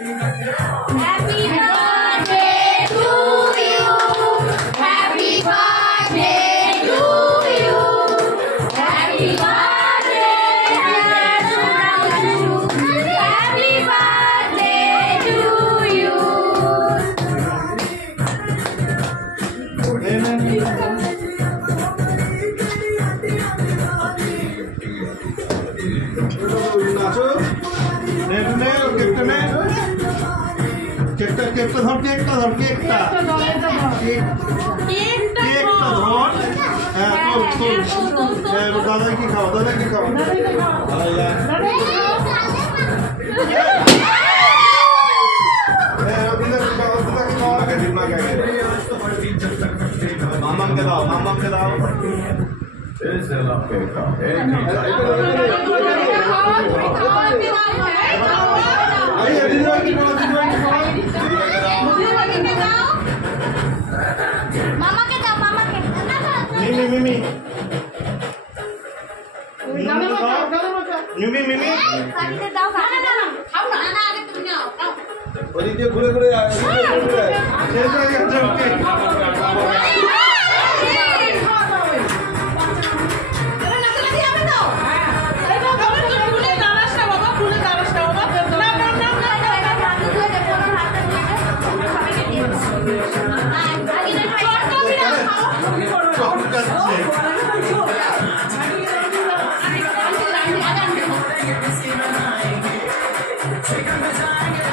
Happy birthday to you. Happy birthday to you. Happy birthday, happy birthday to you. কেকটা ধর কেকটা ধর হ্যাঁ দাদা কি খাও মামাকে দাও মিমি ওদিক দিয়ে ঘুরে ঘুরে